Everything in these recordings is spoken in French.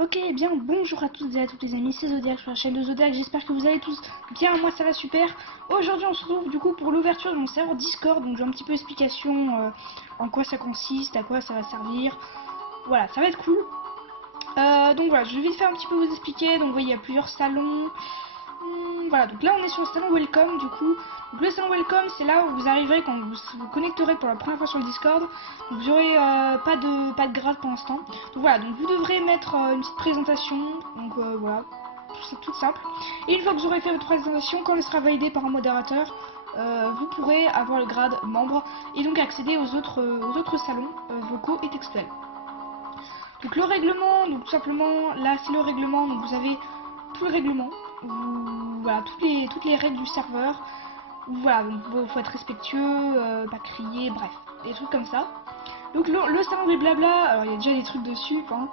Ok, bien, bonjour à toutes et à toutes les amis, c'est Zodiac sur la chaîne de Zodiac, j'espère que vous allez tous bien, moi ça va super. Aujourd'hui on se retrouve du coup pour l'ouverture de mon serveur Discord, donc j'ai un petit peu explication en quoi ça consiste, à quoi ça va servir, voilà, ça va être cool. Donc voilà, je vais vite faire un petit peu vous expliquer, donc vous voyez il y a plusieurs salons. Voilà, donc là on est sur le salon Welcome du coup. Donc le salon Welcome c'est là où vous arriverez quand vous vous connecterez pour la première fois sur le Discord. Donc vous n'aurez pas de grade pour l'instant. Donc voilà, donc vous devrez mettre une petite présentation. Donc voilà, c'est tout simple. Et une fois que vous aurez fait votre présentation, quand elle sera validée par un modérateur, vous pourrez avoir le grade membre et donc accéder aux autres salons vocaux et textuels. Donc le règlement, donc tout simplement, là c'est le règlement, donc vous avez tout le règlement, voilà, toutes les règles du serveur, voilà, donc faut être respectueux, pas crier, bref, des trucs comme ça. Donc le salon des blabla, alors il y a déjà des trucs dessus, hein,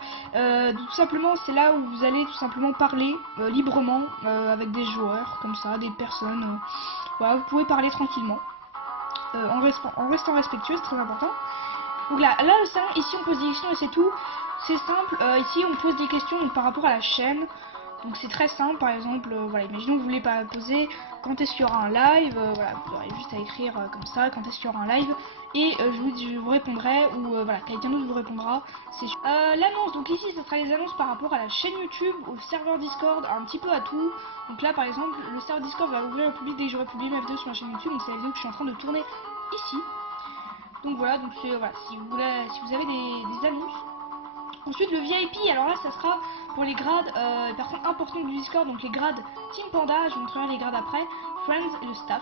tout simplement c'est là où vous allez tout simplement parler librement avec des joueurs, comme ça, des personnes, voilà, vous pouvez parler tranquillement, en restant respectueux, c'est très important. Donc là le salon, ici on pose des questions et c'est tout. C'est simple, ici on pose des questions donc, par rapport à la chaîne. Donc c'est très simple, par exemple, voilà, imaginons que vous voulez pas poser quand est-ce qu'il y aura un live, voilà, vous aurez juste à écrire comme ça, quand est-ce qu'il y aura un live, et je vous répondrai, ou voilà, quelqu'un d'autre vous répondra, c'est sûr. L'annonce, donc ici ce sera les annonces par rapport à la chaîne YouTube, au serveur Discord, un petit peu à tout. Donc là par exemple, le serveur Discord va ouvrir au public dès que j'aurai publié ma vidéo sur ma chaîne YouTube, donc c'est la vidéo que je suis en train de tourner ici. Donc voilà, donc c'est voilà, si vous avez des annonces. Ensuite le VIP, alors là ça sera pour les grades personnes importantes du Discord, donc les grades Team Panda, je vous montrerai les grades après, Friends et le staff.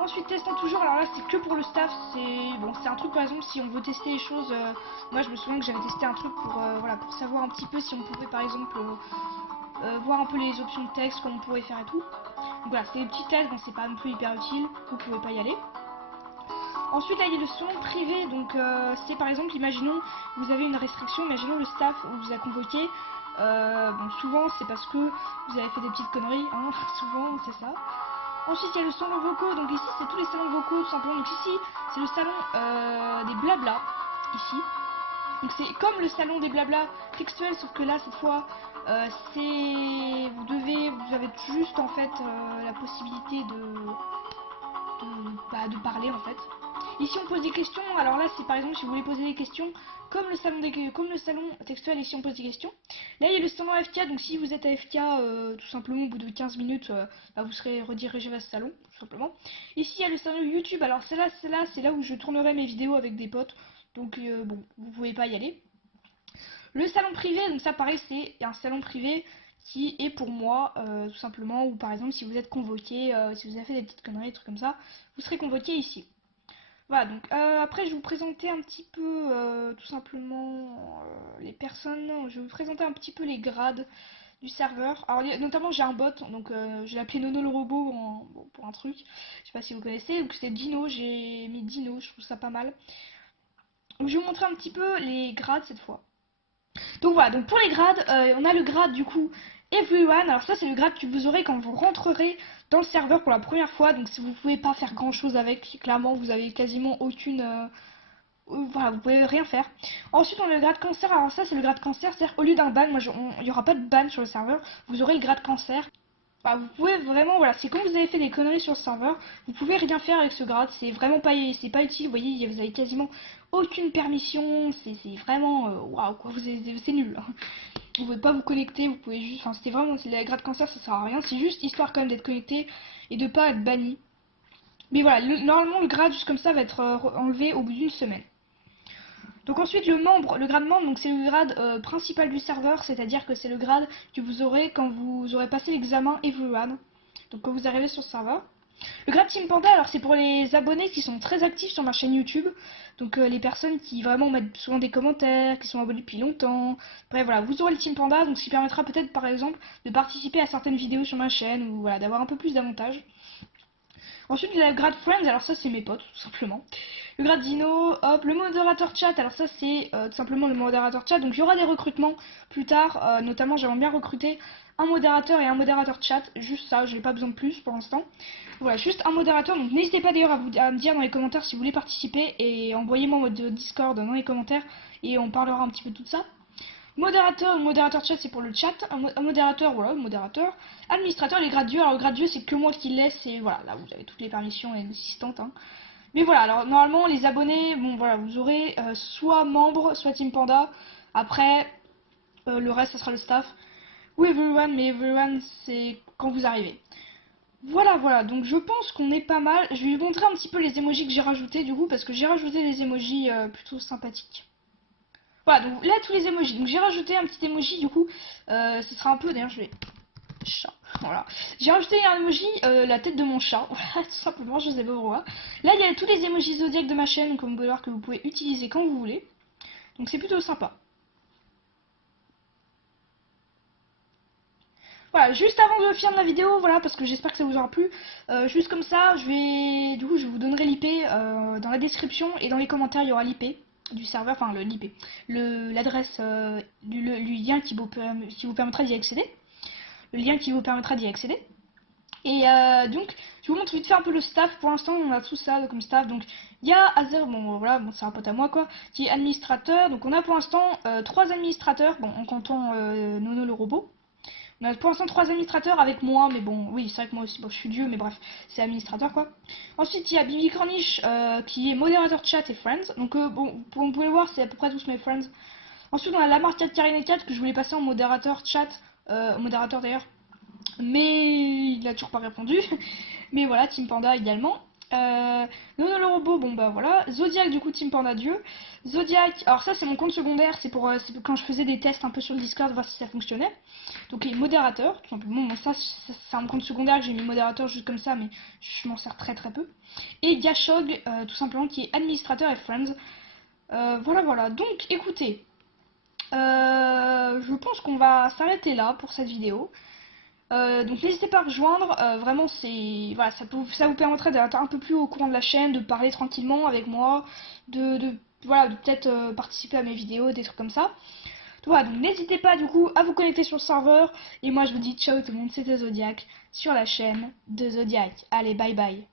Ensuite testant toujours, alors là c'est que pour le staff, c'est un truc par exemple si on veut tester les choses, moi je me souviens que j'avais testé un truc pour voilà, pour savoir un petit peu si on pouvait par exemple voir un peu les options de texte, comment on pourrait faire et tout. Donc voilà, c'est des petits tests, bon c'est pas non plus hyper utile, vous pouvez pas y aller. Ensuite là il y a le salon privé, donc c'est par exemple, imaginons vous avez une restriction, imaginons le staff vous a convoqué, bon souvent c'est parce que vous avez fait des petites conneries, hein, souvent c'est ça. Ensuite il y a le salon vocaux, donc ici c'est tous les salons vocaux tout simplement, donc ici c'est le salon des blabla, ici. Donc c'est comme le salon des blabla textuels, sauf que là cette fois vous avez juste en fait la possibilité de parler en fait. Ici on pose des questions, alors là c'est par exemple si vous voulez poser des questions, comme le salon textuel, ici on pose des questions. Là il y a le salon AFK, donc si vous êtes AFK tout simplement au bout de 15 minutes, vous serez redirigé vers ce salon, tout simplement. Ici il y a le salon YouTube, alors c'est là où je tournerai mes vidéos avec des potes, donc bon, vous pouvez pas y aller. Le salon privé, donc ça pareil c'est un salon privé qui est pour moi tout simplement, ou par exemple si vous êtes convoqué, si vous avez fait des petites conneries, des trucs comme ça, vous serez convoqué ici. Voilà, donc après je vais vous présenter un petit peu tout simplement les personnes, je vais vous présenter un petit peu les grades du serveur. Alors notamment j'ai un bot, donc je l'ai appelé Nono le robot bon, pour un truc, je sais pas si vous connaissez, donc c'est Dino, j'ai mis Dino, je trouve ça pas mal. Donc je vais vous montrer un petit peu les grades cette fois. Donc voilà, donc pour les grades, on a le grade du coup Everyone, alors ça c'est le grade que vous aurez quand vous rentrerez dans le serveur pour la première fois, donc si vous pouvez pas faire grand chose avec, clairement vous avez quasiment aucune... voilà, vous pouvez rien faire. Ensuite on a le grade cancer, alors ça c'est le grade cancer, c'est-à-dire au lieu d'un ban, il n'y aura pas de ban sur le serveur, vous aurez le grade cancer. Bah, vous pouvez vraiment, voilà, c'est quand vous avez fait des conneries sur le serveur, vous pouvez rien faire avec ce grade, c'est vraiment pas, c'est pas utile, vous voyez, vous avez quasiment aucune permission, c'est vraiment, waouh quoi, c'est nul. Vous pouvez pas vous connecter, vous pouvez juste, enfin c'était vraiment, la grade cancer ça sert à rien, c'est juste histoire quand même d'être connecté et de pas être banni. Mais voilà, normalement le grade juste comme ça va être enlevé au bout d'une semaine. Donc ensuite le grade membre, donc c'est le grade principal du serveur, c'est-à-dire que c'est le grade que vous aurez quand vous aurez passé l'examen Everyone, donc quand vous arrivez sur le serveur. Le grade Team Panda, alors c'est pour les abonnés qui sont très actifs sur ma chaîne YouTube, donc les personnes qui vraiment mettent souvent des commentaires, qui sont abonnés depuis longtemps, bref voilà, vous aurez le Team Panda, donc ce qui permettra peut-être par exemple de participer à certaines vidéos sur ma chaîne, ou voilà, d'avoir un peu plus d'avantages. Ensuite, le grade Friends, alors ça c'est mes potes, tout simplement. Le grade Dino, hop, le modérateur chat, alors ça c'est tout simplement le modérateur chat. Donc il y aura des recrutements plus tard, notamment j'aimerais bien recruter un modérateur et un modérateur chat, juste ça, j'ai pas besoin de plus pour l'instant. Voilà, juste un modérateur, donc n'hésitez pas d'ailleurs à me dire dans les commentaires si vous voulez participer et envoyez-moi votre Discord dans les commentaires et on parlera un petit peu de tout ça. Modérateur, modérateur chat, c'est pour le chat. Un modérateur, voilà, modérateur. Administrateur, les grades dieux. Alors, le grade dieu, c'est que moi qui le laisse. Et voilà, là, vous avez toutes les permissions et assistantes. Hein. Mais voilà, alors, normalement, les abonnés, bon, voilà, vous aurez soit membre, soit Team Panda. Après, le reste, ça sera le staff. Ou everyone, mais everyone, c'est quand vous arrivez. Voilà, voilà, donc je pense qu'on est pas mal. Je vais vous montrer un petit peu les emojis que j'ai rajoutés, du coup, parce que j'ai rajouté des emojis plutôt sympathiques. Voilà, donc là, tous les emojis. Donc j'ai rajouté un petit emoji, du coup, ce sera un peu, d'ailleurs, je vais... Chat, voilà. J'ai rajouté un emoji, la tête de mon chat, voilà, tout simplement, je sais pas pourquoi. Là, il y a tous les emojis zodiaques de ma chaîne, comme vous pouvez voir, que vous pouvez utiliser quand vous voulez. Donc c'est plutôt sympa. Voilà, juste avant de finir la vidéo, voilà, parce que j'espère que ça vous aura plu, juste comme ça, du coup, je vous donnerai l'IP dans la description et dans les commentaires, il y aura l'IP du serveur, enfin l'IP, l'adresse, le lien qui vous permettra d'y accéder, le lien qui vous permettra d'y accéder. Et donc, je vous montre vite fait un peu le staff. Pour l'instant, on a tout ça comme staff. Donc, il y a Azer, bon voilà, bon, c'est un pote à moi quoi, qui est administrateur. Donc, on a pour l'instant 3 administrateurs, bon, en comptant Nono le robot. On a pour l'instant 3 administrateurs avec moi, mais bon, oui, c'est vrai que moi aussi, bon, je suis Dieu, mais bref, c'est administrateur quoi. Ensuite, il y a Bibi Corniche qui est modérateur chat et friends. Donc, bon, vous pouvez le voir, c'est à peu près tous mes friends. Ensuite, on a Lamartia Karine 4 que je voulais passer en modérateur chat, modérateur d'ailleurs, mais il a toujours pas répondu. Mais voilà, Team Panda également. Nono le robot, bon bah voilà. Zodiac, du coup, Team Panda Dieu. Zodiac, alors ça c'est mon compte secondaire, c'est pour quand je faisais des tests un peu sur le Discord, voir si ça fonctionnait. Donc les modérateurs, tout simplement. Bon, ça c'est un compte secondaire que j'ai mis modérateur juste comme ça, mais je m'en sers très très peu. Et Gashog, tout simplement, qui est administrateur et friends. Voilà, voilà. Donc écoutez, je pense qu'on va s'arrêter là pour cette vidéo. Donc n'hésitez pas à rejoindre, vraiment c'est voilà, ça vous permettrait d'être un peu plus au courant de la chaîne, de parler tranquillement avec moi, voilà, de peut-être participer à mes vidéos, des trucs comme ça. Voilà, donc n'hésitez pas du coup à vous connecter sur le serveur, et moi je vous dis ciao tout le monde, c'était Zodiac sur la chaîne de Zodiac. Allez, bye bye.